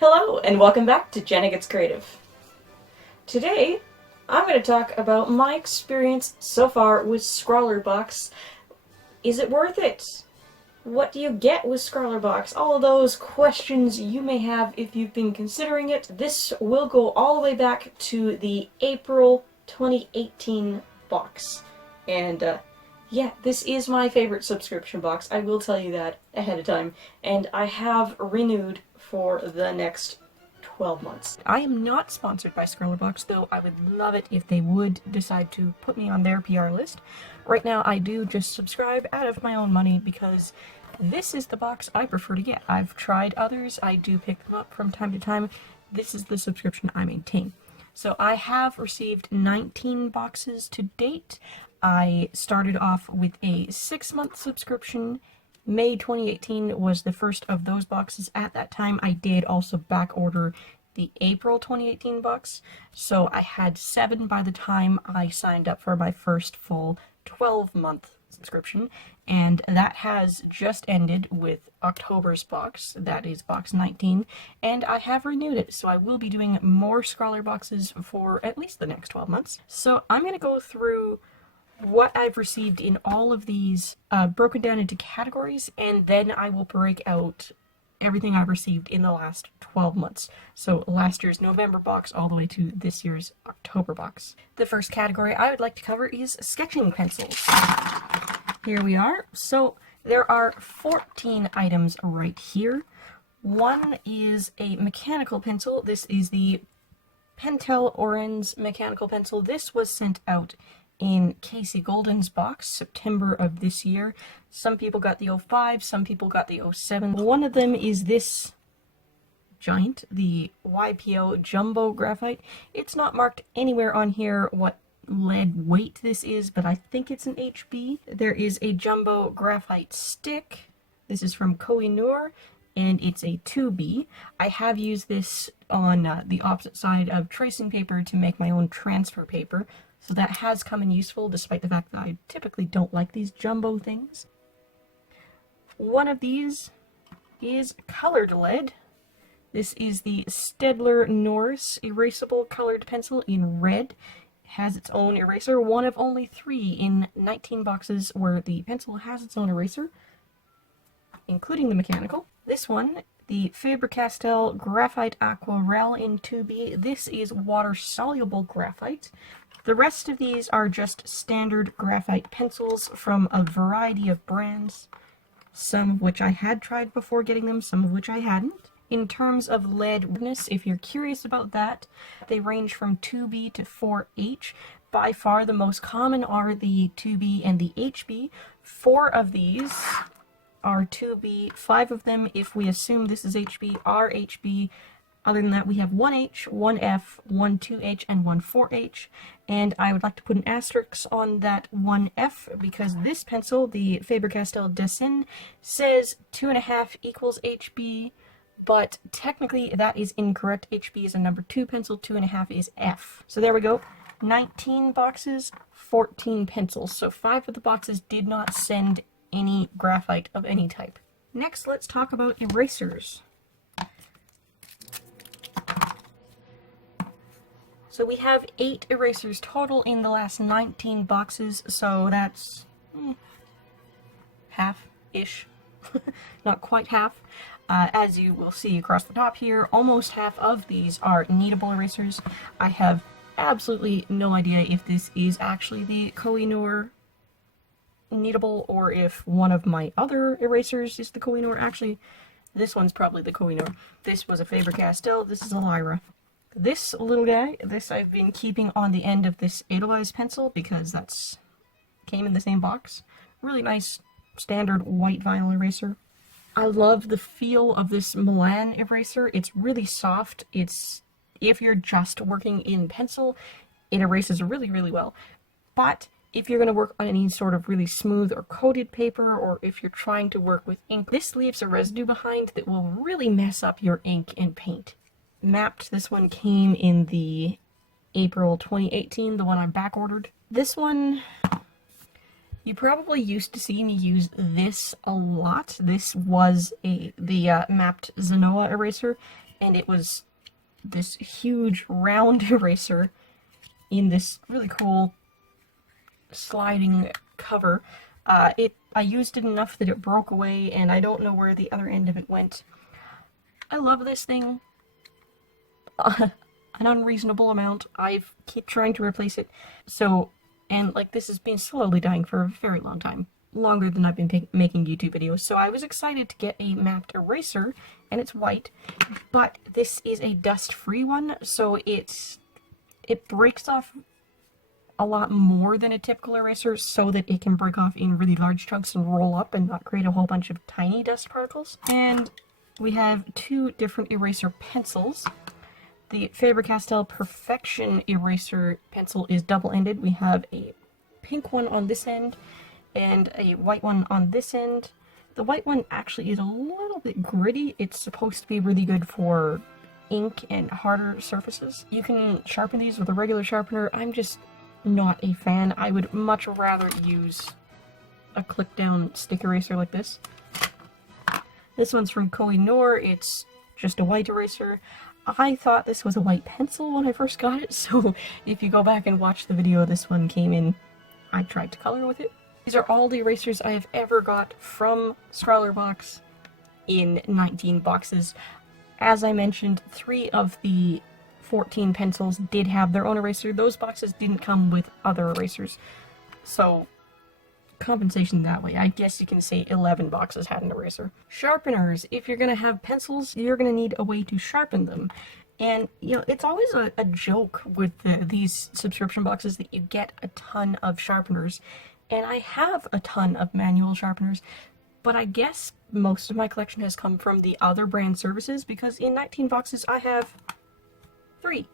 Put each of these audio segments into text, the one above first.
Hello, and welcome back to Jenna Gets Creative. Today, I'm going to talk about my experience so far with ScrawlrBox. Is it worth it? What do you get with ScrawlrBox? All of those questions you may have if you've been considering it. This will go all the way back to the April 2018 box. And yeah, this is my favorite subscription box. I will tell you that ahead of time. And I have renewed for the next 12 months. I am not sponsored by ScrawlrBox, though I would love it if they would decide to put me on their PR list. Right now, I do just subscribe out of my own money because this is the box I prefer to get. I've tried others. I do pick them up from time to time. This is the subscription I maintain. So I have received 19 boxes to date. I started off with a 6-month subscription. May 2018 was the first of those boxes. At that time, I did also back order the April 2018 box, so I had 7 by the time I signed up for my first full 12-month subscription, and that has just ended with October's box. That is box 19, and I have renewed it, so I will be doing more Scrawler boxes for at least the next 12 months. So I'm going to go through what I've received in all of these broken down into categories, and then I will break out everything I've received in the last 12 months. So last year's November box all the way to this year's October box. The first category I would like to cover is sketching pencils. Here we are. So there are 14 items right here. One is a mechanical pencil. This is the Pentel Orange mechanical pencil. This was sent out in Casey Golden's box, September of this year. Some people got the 05, some people got the 07. One of them is this giant, the YPO Jumbo Graphite. It's not marked anywhere on here what lead weight this is, but I think it's an HB. There is a Jumbo Graphite Stick. This is from Koh-i-Noor, and it's a 2B. I have used this on the opposite side of tracing paper to make my own transfer paper. So that has come in useful, despite the fact that I typically don't like these jumbo things. One of these is colored lead. This is the Staedtler Norris erasable colored pencil in red. It has its own eraser, one of only 3 in 19 boxes where the pencil has its own eraser, including the mechanical. This one, the Faber-Castell Graphite Aquarelle in 2B. This is water-soluble graphite. The rest of these are just standard graphite pencils from a variety of brands, some of which I had tried before getting them, some of which I hadn't. In terms of lead hardness, if you're curious about that, they range from 2B to 4H. By far the most common are the 2B and the HB. 4 of these are 2B, 5 of them, if we assume this is HB, are HB. Other than that, we have 1H, 1F, 1 2H, and 1 4H. And I would like to put an asterisk on that 1F because this pencil, the Faber-Castell Dessin, says 2.5 equals HB, but technically that is incorrect. HB is a number 2 pencil, 2.5 is F. So there we go. 19 boxes, 14 pencils. So 5 of the boxes did not send any graphite of any type. Next, let's talk about erasers. So we have 8 erasers total in the last 19 boxes, so that's half-ish, not quite half. As you will see across the top here, almost half of these are kneadable erasers. I have absolutely no idea if this is actually the Koh-i-Noor kneadable or if one of my other erasers is the Koh-i-Noor. Actually, this one's probably the Koh-i-Noor. This was a Faber-Castell, this is a Lyra. This little guy, this I've been keeping on the end of this Edelweiss pencil because that's came in the same box. Really nice standard white vinyl eraser. I love the feel of this Milan eraser. It's really soft. It's, if you're just working in pencil, it erases really, really well. But if you're going to work on any sort of really smooth or coated paper, or if you're trying to work with ink, this leaves a residue behind that will really mess up your ink and paint. Mapped, this one came in the April 2018, the one I back ordered. This one, you probably used to see me use this a lot. This was the mapped Zenoa eraser. and it was this huge round eraser in this really cool sliding cover. I used it enough that it broke away, and I don't know where the other end of it went. I love this thing. An unreasonable amount. I've kept trying to replace it. So, and like this has been slowly dying for a very long time. Longer than I've been making YouTube videos. So I was excited to get a matte eraser, and it's white, but this is a dust-free one, so it breaks off a lot more than a typical eraser so that it can break off in really large chunks and roll up and not create a whole bunch of tiny dust particles. And we have two different eraser pencils. The Faber-Castell Perfection eraser pencil is double-ended. We have a pink one on this end and a white one on this end. The white one actually is a little bit gritty. It's supposed to be really good for ink and harder surfaces. You can sharpen these with a regular sharpener. I'm just not a fan. I would much rather use a click down stick eraser like this. This one's from Koh-i-Noor. It's just a white eraser. I thought this was a white pencil when I first got it, so if you go back and watch the video this one came in, I tried to color with it. These are all the erasers I have ever got from ScrawlrBox in 19 boxes. As I mentioned, 3 of the 14 pencils did have their own eraser. Those boxes didn't come with other erasers. So, compensation that way. I guess you can say 11 boxes had an eraser. Sharpeners. If you're going to have pencils, you're going to need a way to sharpen them. And, you know, it's always a joke with these subscription boxes that you get a ton of sharpeners. And I have a ton of manual sharpeners, but I guess most of my collection has come from the other brand services, because in 19 boxes I have 3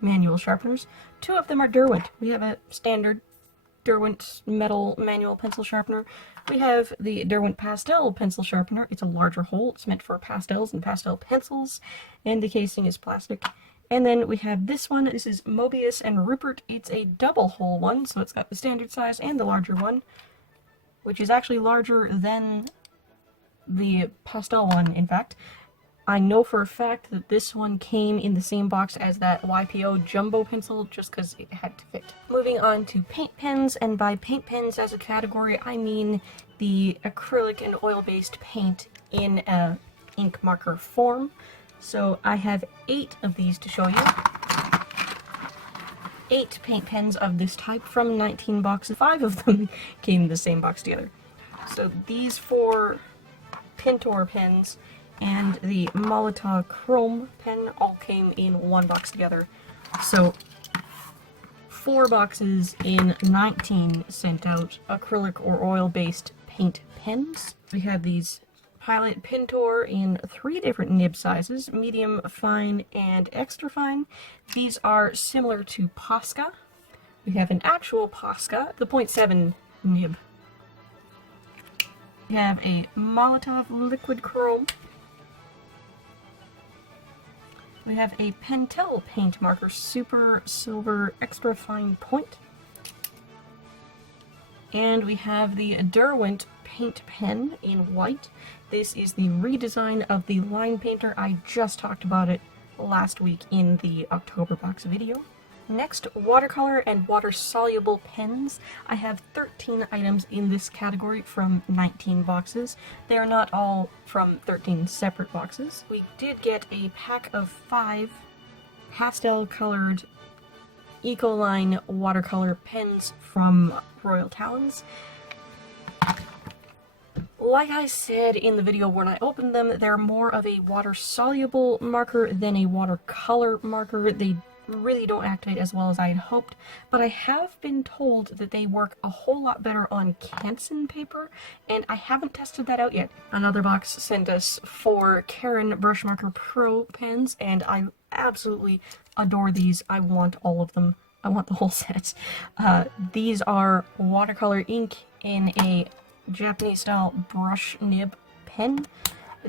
manual sharpeners. 2 of them are Derwent. We have a standard Derwent metal manual pencil sharpener. We have the Derwent pastel pencil sharpener. It's a larger hole. It's meant for pastels and pastel pencils, and the casing is plastic. And then we have this one. This is Mobius and Rupert. It's a double hole one, so it's got the standard size and the larger one, which is actually larger than the pastel one, in fact. I know for a fact that this one came in the same box as that YPO jumbo pencil, just because it had to fit. Moving on to paint pens, and by paint pens as a category, I mean the acrylic and oil-based paint in a ink marker form. So I have 8 of these to show you. 8 paint pens of this type from 19 boxes. 5 of them came in the same box together. So these 4 Pintor pens and the Molotov Chrome pen all came in one box together. So 4 boxes in 19 sent out acrylic or oil-based paint pens. We have these Pilot Pintor in 3 different nib sizes, medium, fine, and extra fine. These are similar to Posca. We have an actual Posca, the 0.7 nib. We have a Molotov Liquid Chrome. We have a Pentel Paint Marker Super Silver Extra Fine Point. And we have the Derwent Paint Pen in white. This is the redesign of the line painter. I just talked about it last week in the October box video. Next, watercolor and water-soluble pens. I have 13 items in this category from 19 boxes. They are not all from 13 separate boxes. We did get a pack of 5 pastel-colored Ecoline watercolor pens from Royal Talons. Like I said in the video when I opened them, they're more of a water-soluble marker than a watercolor marker. They really don't activate as well as I had hoped, but I have been told that they work a whole lot better on Canson paper, and I haven't tested that out yet. Another box sent us 4 Caran Brush Marker Pro pens, and I absolutely adore these. I want all of them. I want the whole set. These are watercolor ink in a Japanese-style brush nib pen.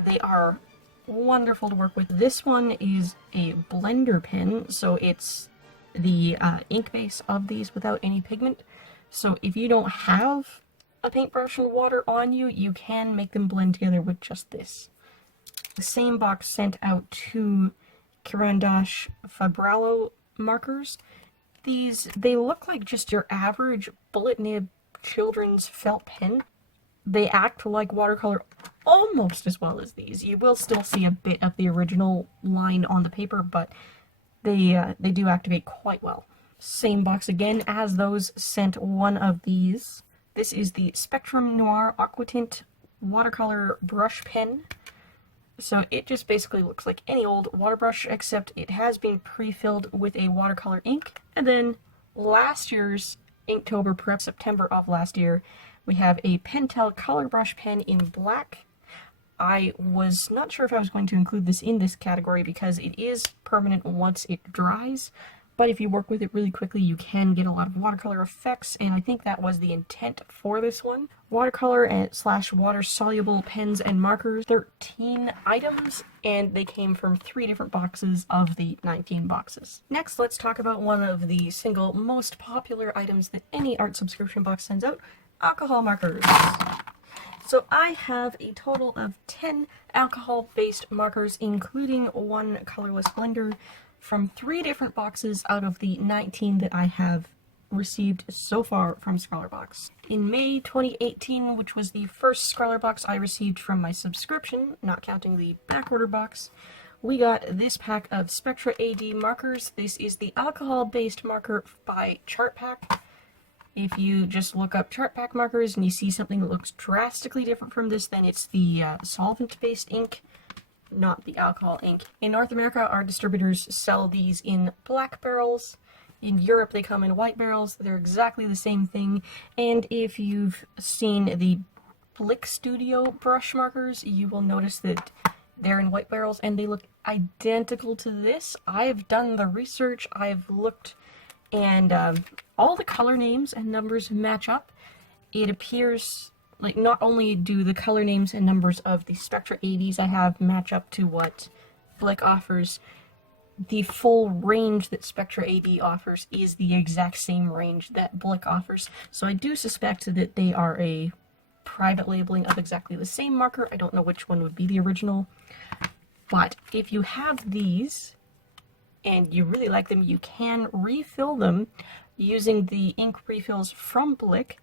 They are wonderful to work with. This one is a blender pen, so it's the ink base of these without any pigment. So if you don't have a paintbrush and water on you, you can make them blend together with just this. The same box sent out 2 Caran d'Ache Fabralo markers. They look like just your average bullet nib children's felt pen. They act like watercolor almost as well as these. You will still see a bit of the original line on the paper, but they do activate quite well. Same box again as those, sent 1 of these. This is the Spectrum Noir Aquatint watercolor brush pen. So it just basically looks like any old water brush, except it has been pre-filled with a watercolor ink. And then last year's Inktober prep, September of last year, we have a Pentel color brush pen in black. I was not sure if I was going to include this in this category because it is permanent once it dries, but if you work with it really quickly, you can get a lot of watercolor effects, and I think that was the intent for this one. Watercolor / water-soluble pens and markers, 13 items, and they came from 3 different boxes of the 19 boxes. Next, let's talk about one of the single most popular items that any art subscription box sends out, alcohol markers. So I have a total of 10 alcohol-based markers, including 1 colorless blender, from 3 different boxes out of the 19 that I have received so far from ScrawlrBox. In May 2018, which was the first ScrawlrBox I received from my subscription, not counting the backorder box, we got this pack of Spectra AD markers. This is the alcohol-based marker by Chartpak. If you just look up Chartpak markers and you see something that looks drastically different from this, then it's the solvent-based ink, not the alcohol ink. In North America, our distributors sell these in black barrels. In Europe, they come in white barrels. They're exactly the same thing. And if you've seen the Blick Studio brush markers, you will notice that they're in white barrels and they look identical to this. I've done the research, I've looked, and all the color names and numbers match up. It appears like not only do the color names and numbers of the Spectra 80s I have match up to what Blick offers, the full range that Spectra AD offers is the exact same range that Blick offers. So I do suspect that they are a private labeling of exactly the same marker. I don't know which one would be the original. But if you have these and you really like them, you can refill them using the ink refills from Blick.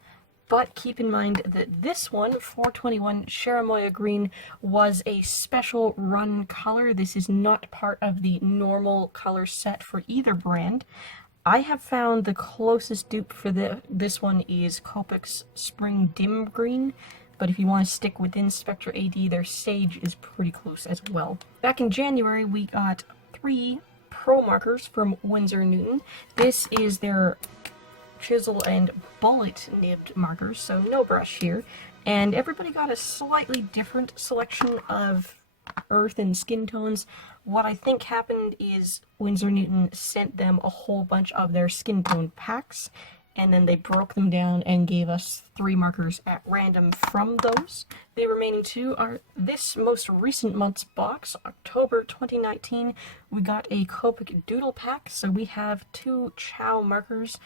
But keep in mind that this one, 421 Cherimoya Green, was a special run color. This is not part of the normal color set for either brand. I have found the closest dupe for this one is Copic's Spring Dim Green, but if you want to stick within Spectra AD, their Sage is pretty close as well. Back in January, we got 3 Pro markers from Winsor & Newton. This is their chisel and bullet nibbed markers, so no brush here, and everybody got a slightly different selection of earth and skin tones. What I think happened is Winsor & Newton sent them a whole bunch of their skin tone packs, and then they broke them down and gave us 3 markers at random from those. The remaining 2 are this most recent month's box, October 2019. We got a Copic Doodle pack, so we have 2 Chow markers.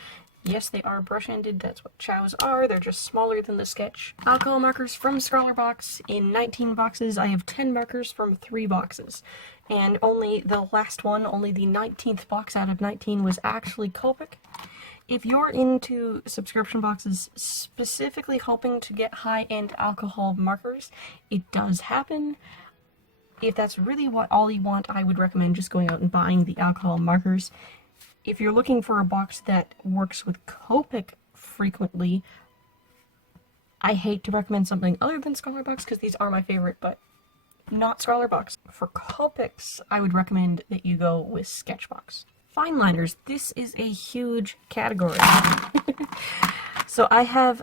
Yes, they are brush-ended, that's what Chows are, they're just smaller than the sketch. Alcohol markers from ScrawlrBox. In 19 boxes, I have 10 markers from 3 boxes. And only the last one, only the 19th box out of 19 was actually Copic. If you're into subscription boxes specifically hoping to get high-end alcohol markers, it does happen. If that's really all you want, I would recommend just going out and buying the alcohol markers. If you're looking for a box that works with Copic frequently, I hate to recommend something other than ScrawlrBox because these are my favorite, but not ScrawlrBox. For Copics, I would recommend that you go with Sketchbox. Fineliners. This is a huge category. So I have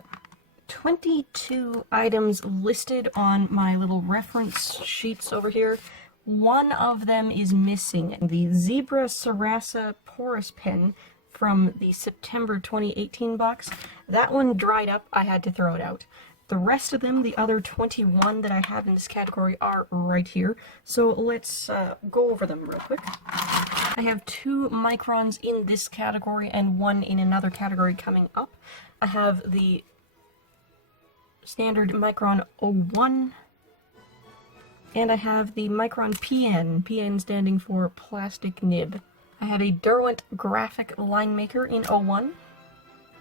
22 items listed on my little reference sheets over here. One of them is missing, the Zebra Sarasa Porous Pen from the September 2018 box. That one dried up, I had to throw it out. The rest of them, the other 21 that I have in this category, are right here. So let's go over them real quick. I have 2 microns in this category and 1 in another category coming up. I have the standard micron 01, And I have the Micron PN, PN standing for plastic nib. I have a Derwent graphic line maker in 01.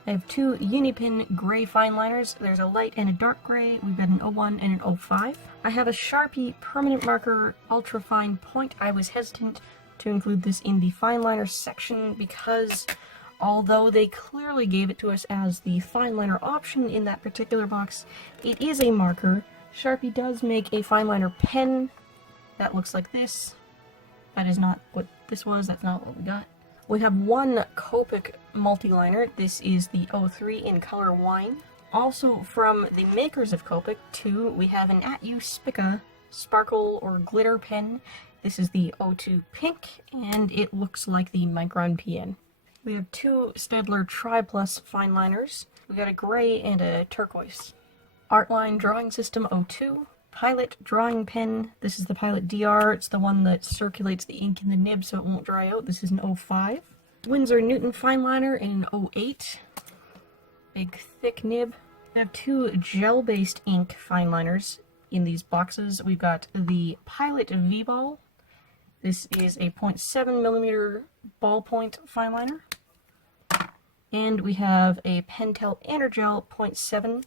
I have two Unipin gray fine liners. There's a light and a dark gray. We've got an 01 and an 05. I have a Sharpie permanent marker ultra fine point. I was hesitant to include this in the fine liner section because although they clearly gave it to us as the fine liner option in that particular box, it is a marker. Sharpie does make a fine liner pen that looks like this. That is not what this was. That's not what we got. We have one Copic multi-liner. This is the 03 in color wine. Also from the makers of Copic, too, we have an At You Spica sparkle or glitter pen. This is the 02 pink, and it looks like the Micron PN. We have two Staedtler Tri-Plus fine liners. We got a gray and a turquoise. Artline Drawing System 02. Pilot drawing pen. This is the Pilot DR. It's the one that circulates the ink in the nib so it won't dry out. This is an 05. Winsor Newton fine liner in an 08. Big thick nib. We have two gel-based ink fine liners in these boxes. We've got the Pilot V-Ball. This is a 0.7mm ballpoint fine liner. And we have a Pentel Energel 0.7,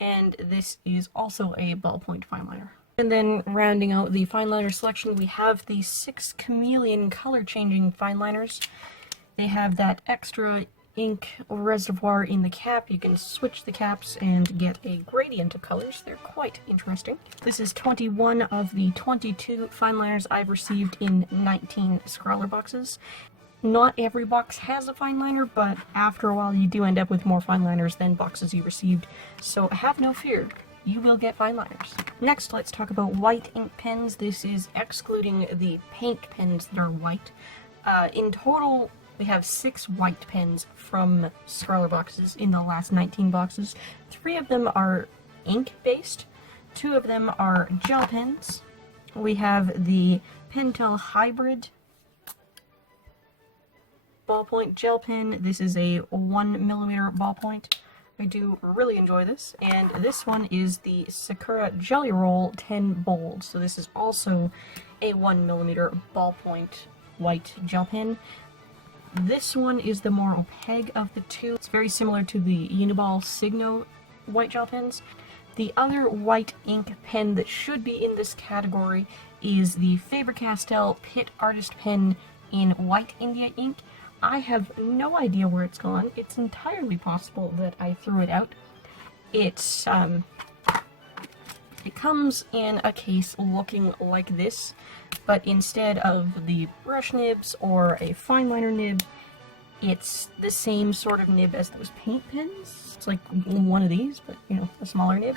and this is also a ballpoint fine liner. And then rounding out the fine liner selection, we have the 6 Chameleon color changing fine liners. They have that extra ink reservoir in the cap. You can switch the caps and get a gradient of colors. They're quite interesting. This is 21 of the 22 fine liners I've received in 19 Scrawler boxes. Not every box has a fine liner, but after a while you do end up with more fine liners than boxes you received, so have no fear, you will get fine liners. Next, let's talk about white ink pens. This is excluding the paint pens that are white. In total, we have 6 white pens from Scrawler boxes in the last 19 boxes. 3 of them are ink-based, 2 of them are gel pens. We have the Pentel Hybrid ballpoint gel pen. This is a 1mm ballpoint. I do really enjoy this. And this one is the Sakura Jelly Roll 10 Bold. So this is also a 1mm ballpoint white gel pen. This one is the more opaque of the two. It's very similar to the Uniball Signo white gel pens. The other white ink pen that should be in this category is the Faber-Castell Pitt Artist Pen in white India ink. I have no idea where it's gone. It's entirely possible that I threw it out. It comes in a case looking like this, but instead of the brush nibs or a fine liner nib, it's the same sort of nib as those paint pens. It's like one of these, but you know, a smaller nib.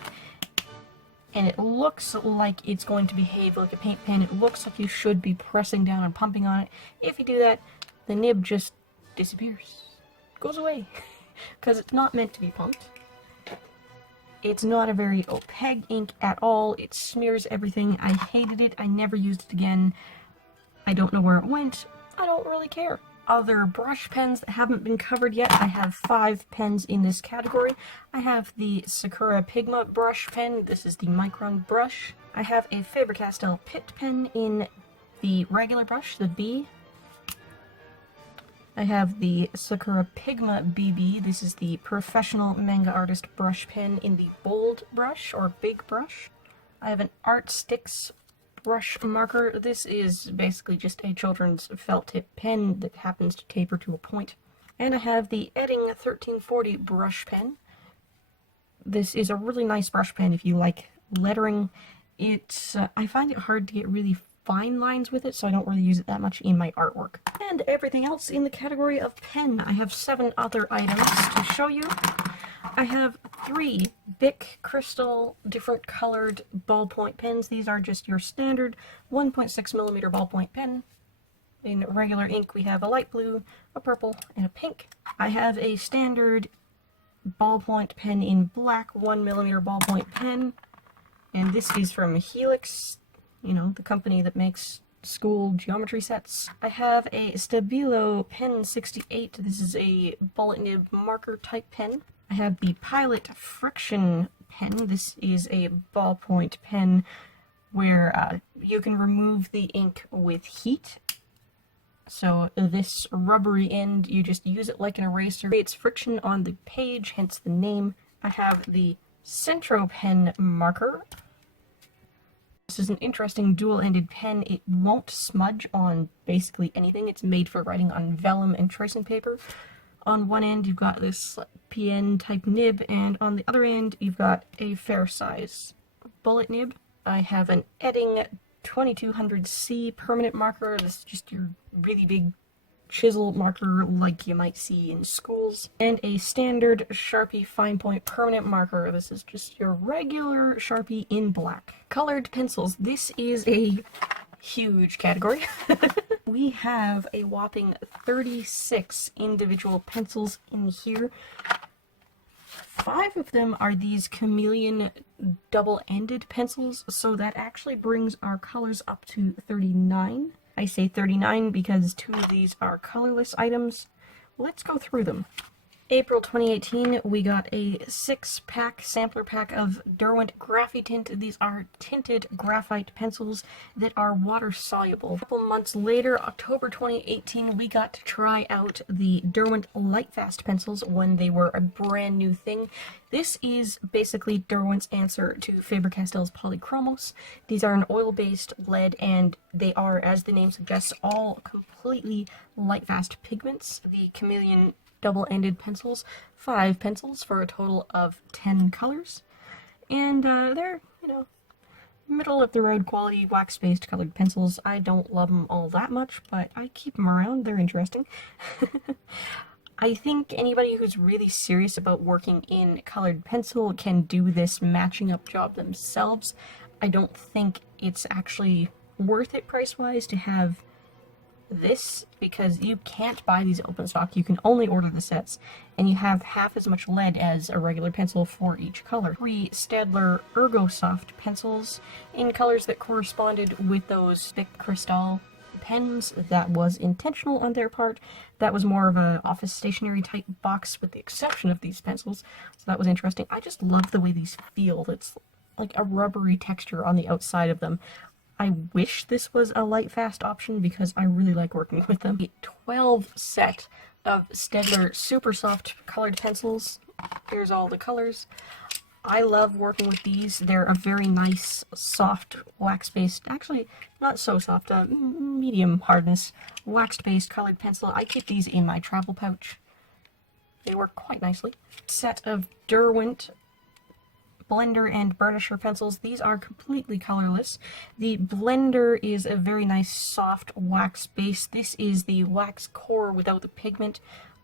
And it looks like it's going to behave like a paint pen. It looks like you should be pressing down and pumping on it. If you do that, the nib just disappears. Goes away. Because it's not meant to be pumped. It's not a very opaque ink at all. It smears everything. I hated it. I never used it again. I don't know where it went. I don't really care. Other brush pens that haven't been covered yet. I have 5 pens in this category. I have the Sakura Pigma brush pen. This is the Micron brush. I have a Faber-Castell Pitt pen in the regular brush, the B. I have the Sakura Pigma BB. This is the Professional Manga Artist brush pen in the bold brush or big brush. I have an Art Sticks brush marker. This is basically just a children's felt tip pen that happens to taper to a point. And I have the Edding 1340 brush pen. This is a really nice brush pen if you like lettering. It's I find it hard to get really fine lines with it, so I don't really use it that much in my artwork. And everything else in the category of pen. I have 7 other items to show you. I have 3 Bic Crystal different colored ballpoint pens. These are just your standard 1.6mm ballpoint pen. In regular ink we have a light blue, a purple, and a pink. I have a standard ballpoint pen in black 1mm ballpoint pen, and this is from Helix, you know, the company that makes school geometry sets. I have a Stabilo Pen 68. This is a bullet nib marker type pen. I have the Pilot Friction pen. This is a ballpoint pen where you can remove the ink with heat. So this rubbery end, you just use it like an eraser. It creates friction on the page, hence the name. I have the Centro pen marker. This is an interesting dual-ended pen. It won't smudge on basically anything. It's made for writing on vellum and tracing paper. On one end you've got this PN type nib, and on the other end you've got a fair size bullet nib. I have an Edding 2200C permanent marker. This is just your really big chisel marker like you might see in schools. And a standard Sharpie fine point permanent marker. This is just your regular Sharpie in black. Colored pencils. This is a huge category. We have a whopping 36 individual pencils in here. 5 of them are these chameleon double-ended pencils, so that actually brings our colors up to 39. I say 39 because 2 of these are colorless items. Let's go through them. April 2018, we got a 6-pack sampler pack of Derwent Graphitint. These are tinted graphite pencils that are water soluble. A couple months later, October 2018, we got to try out the Derwent Lightfast pencils when they were a brand new thing. This is basically Derwent's answer to Faber-Castell's Polychromos. These are an oil-based lead, and they are, as the name suggests, all completely Lightfast pigments. The chameleon double-ended pencils, 5 pencils for a total of 10 colors, and they're, you know, middle-of-the-road quality wax-based colored pencils. I don't love them all that much, but I keep them around. They're interesting. I think anybody who's really serious about working in colored pencil can do this matching up job themselves. I don't think it's actually worth it price-wise to have this, because you can't buy these open stock. You can only order the sets, and you have half as much lead as a regular pencil for each color. 3 Staedtler Ergosoft pencils in colors that corresponded with those thick crystal pens. That was intentional on their part. That was more of a office stationery type box with the exception of these pencils, so that was interesting. I just love the way these feel. It's like a rubbery texture on the outside of them. I wish this was a Lightfast option because I really like working with them. A 12 set of Staedtler Super Soft colored pencils. Here's all the colors. I love working with these. They're a very nice, soft, wax-based, actually not so soft, medium hardness, wax-based colored pencil. I keep these in my travel pouch. They work quite nicely. Set of Derwent blender and burnisher pencils. These are completely colorless. The blender is a very nice soft wax base. This is the wax core without the pigment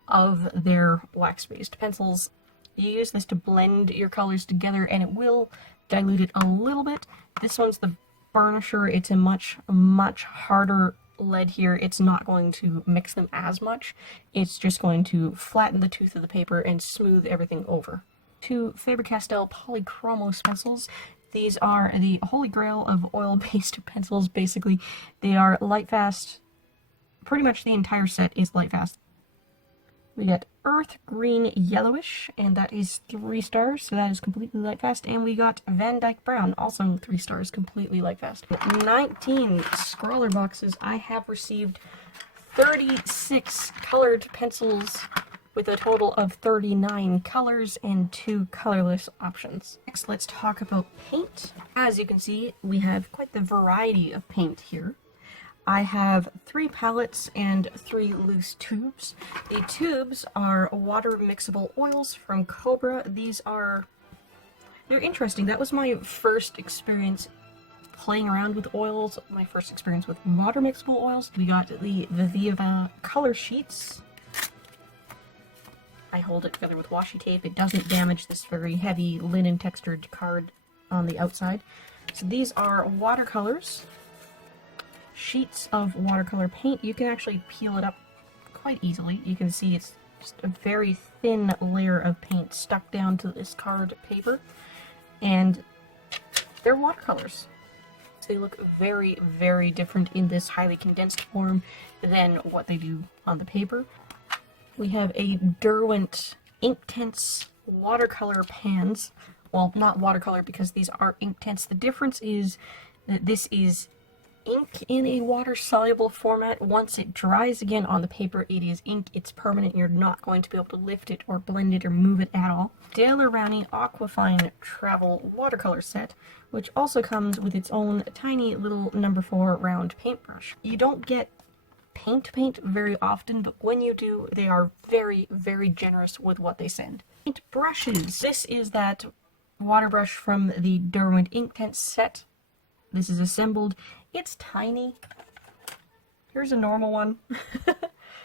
of their wax-based pencils. You use this to blend your colors together and it will dilute it a little bit. This one's the burnisher. It's a much harder lead here. It's not going to mix them as much. It's just going to flatten the tooth of the paper and smooth everything over. 2 Faber-Castell Polychromos pencils. These are the holy grail of oil-based pencils, basically. They are Lightfast. Pretty much the entire set is Lightfast. We got Earth Green Yellowish, and that is 3 stars, so that is completely Lightfast. And we got Van Dyke Brown, also 3 stars, completely Lightfast. 19 Scrawler boxes. I have received 36 colored pencils with a total of 39 colors and 2 colorless options. Next, let's talk about paint. As you can see, we have quite the variety of paint here. I have 3 palettes and 3 loose tubes. The tubes are water mixable oils from Cobra. They're interesting. That was my first experience playing around with oils, my first experience with water mixable oils. We got the Viva color sheets. I hold it together with washi tape. It doesn't damage this very heavy linen textured card on the outside. So these are watercolors, sheets of watercolor paint. You can actually peel it up quite easily. You can see it's just a very thin layer of paint stuck down to this card paper, and they're watercolors. So they look very, very different in this highly condensed form than what they do on the paper. We have a Derwent Inktense watercolor pans. Well, not watercolor because these are Inktense. The difference is that this is ink in a water-soluble format. Once it dries again on the paper, it is ink. It's permanent. You're not going to be able to lift it or blend it or move it at all. Daler-Rowney Aquafine Travel Watercolor Set, which also comes with its own tiny little number 4 round paintbrush. You don't get paint very often, but when you do, they are very, very generous with what they send. Paint brushes. This is that water brush from the Derwent Inktense set. This is assembled. It's tiny. Here's a normal one.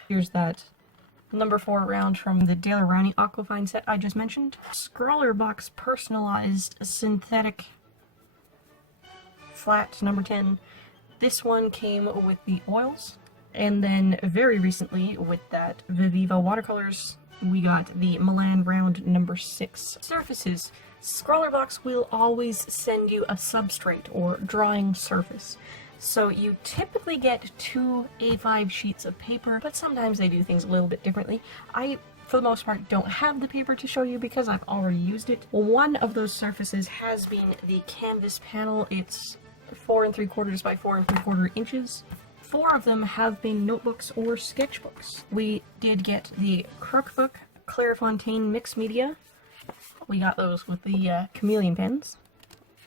Here's that number 4 round from the Daler-Rowney Aquafine set I just mentioned. ScrawlrBox Personalized Synthetic Flat number 10. This one came with the oils. And then very recently with that Viviva watercolors, we got the Milan round number 6. Surfaces. ScrawlrBox will always send you a substrate or drawing surface. So you typically get 2 A5 sheets of paper, but sometimes they do things a little bit differently. I, for the most part, don't have the paper to show you because I've already used it. One of those surfaces has been the canvas panel. It's 4 3/4 by 4 3/4 inches. 4 of them have been notebooks or sketchbooks. We did get the Crookbook Clairefontaine Mixed Media. We got those with the chameleon pens.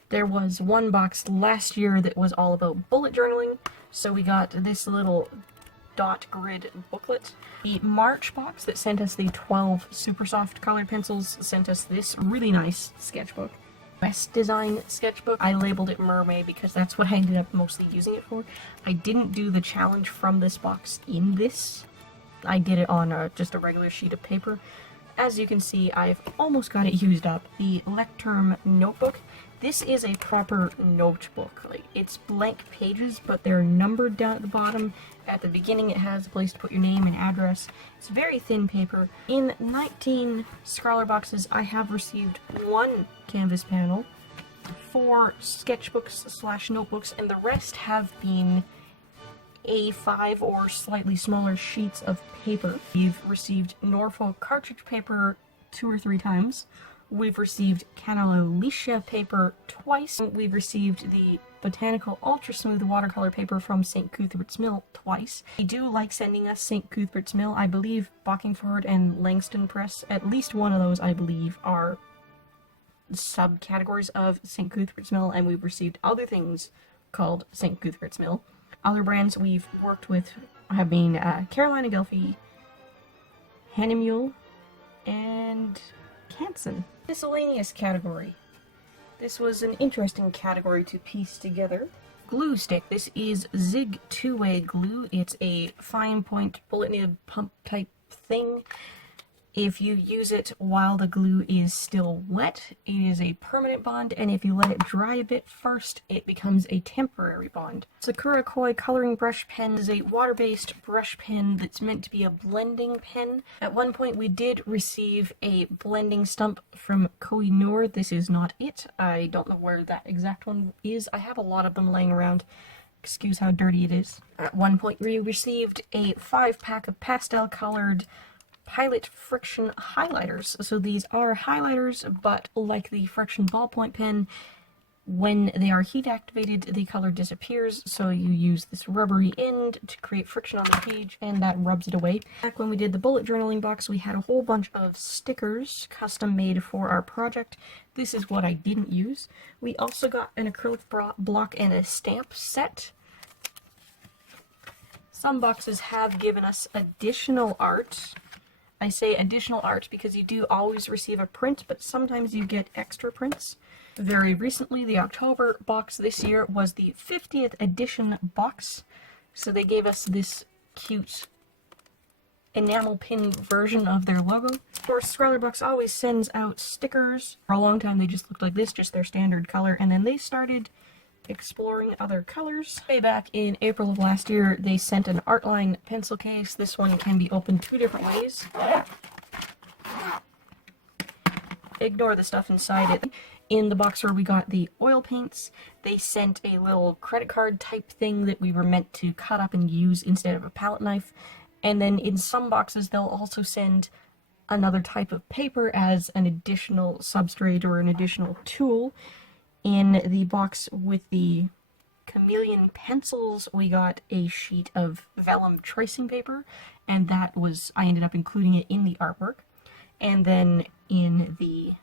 There was one box last year that was all about bullet journaling, so we got this little dot grid booklet. The March box that sent us the 12 super soft colored pencils sent us this really nice sketchbook. Best design sketchbook. I labeled it Mermaid because that's what I ended up mostly using it for. I didn't do the challenge from this box in this. I did it on just a regular sheet of paper. As you can see, I've almost got it used up. The Lecterm notebook. This is a proper notebook. Like, it's blank pages, but they're numbered down at the bottom. At the beginning, it has a place to put your name and address. It's very thin paper. In 19 ScrawlrBoxes, I have received 1 canvas panel, 4 sketchbooks / notebooks, and the rest have been A5 or slightly smaller sheets of paper. We've received Norfolk cartridge paper 2 or 3 times. We've received Canaloliscia paper twice. We've received the Botanical Ultra Smooth watercolor paper from St. Cuthbert's Mill twice. They do like sending us St. Cuthbert's Mill. I believe Bockingford and Langston Press, at least one of those I believe, are subcategories of St. Cuthbert's Mill, and we've received other things called St. Cuthbert's Mill. Other brands we've worked with have been Carolina Delphi, Hahnemühle, and Canson. Miscellaneous category. This was an interesting category to piece together. Glue stick. This is Zig 2-way glue. It's a fine point bullet nib pump type thing. If you use it while the glue is still wet, it is a permanent bond, and if you let it dry a bit first, it becomes a temporary bond. Sakura Koi coloring brush pen is a water-based brush pen that's meant to be a blending pen. At one point we did receive a blending stump from Koh-i-Noor. This is not it. I don't know where that exact one is. I have a lot of them laying around. Excuse how dirty it is. At one point we received a 5-pack of pastel-colored Pilot Friction highlighters. So these are highlighters, but like the Friction ballpoint pen, when they are heat activated, the color disappears. So you use this rubbery end to create friction on the page, and that rubs it away. Back when we did the bullet journaling box, we had a whole bunch of stickers custom made for our project. This is what I didn't use. We also got an acrylic block and a stamp set. Some boxes have given us additional art. I say additional art because you do always receive a print, but sometimes you get extra prints. Very recently, the October box this year was the 50th edition box, so they gave us this cute enamel pin version of their logo. Of course, ScrawlrBox always sends out stickers. For a long time they just looked like this, just their standard color, and then they started exploring other colors. Way back in April of last year, they sent an Artline pencil case. This one can be opened 2 different ways. Ignore the stuff inside it. In the box where we got the oil paints, they sent a little credit card type thing that we were meant to cut up and use instead of a palette knife. And then in some boxes, they'll also send another type of paper as an additional substrate or an additional tool. In the box with the chameleon pencils, we got a sheet of vellum tracing paper, and that was, I ended up including it in the artwork. And then in the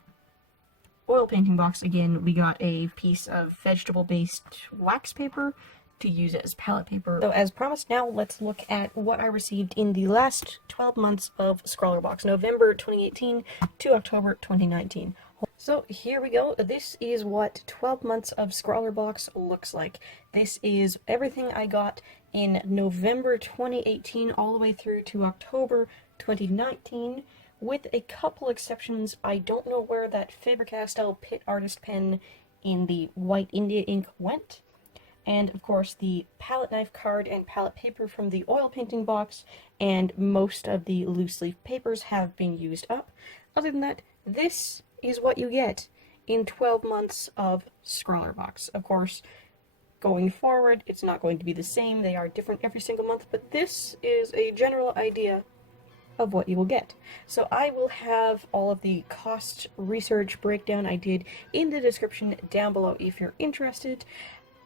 oil painting box, again, we got a piece of vegetable-based wax paper to use as palette paper. So as promised, now let's look at what I received in the last 12 months of ScrawlrBox, November 2018 to October 2019. So here we go. This is what 12 months of ScrawlrBox looks like. This is everything I got in November 2018 all the way through to October 2019, with a couple exceptions. I don't know where that Faber-Castell Pit Artist pen in the white India ink went. And of course the palette knife card and palette paper from the oil painting box, and most of the loose leaf papers have been used up. Other than that, this is what you get in 12 months of ScrawlrBox. Of course, going forward, it's not going to be the same. They are different every single month, but this is a general idea of what you will get. So I will have all of the cost research breakdown I did in the description down below if you're interested.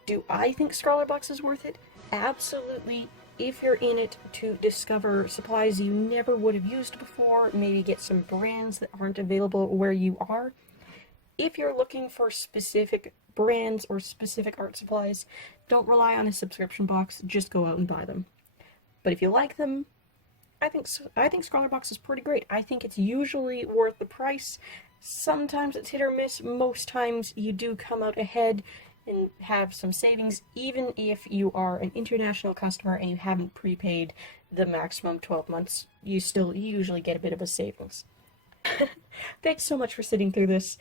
Do I think ScrawlrBox is worth it? Absolutely. If you're in it to discover supplies you never would have used before, maybe get some brands that aren't available where you are. If you're looking for specific brands or specific art supplies, don't rely on a subscription box, just go out and buy them. But if you like them, I think ScrawlrBox is pretty great. I think it's usually worth the price. Sometimes it's hit or miss. Most times you do come out ahead and have some savings, even if you are an international customer and you haven't prepaid the maximum 12 months. You still usually get a bit of a savings. Thanks so much for sitting through this.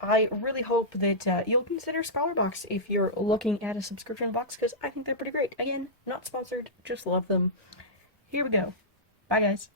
I really hope that you'll consider ScrawlrBox if you're looking at a subscription box, because I think they're pretty great. Again, not sponsored, just love them. Here we go. Bye, guys.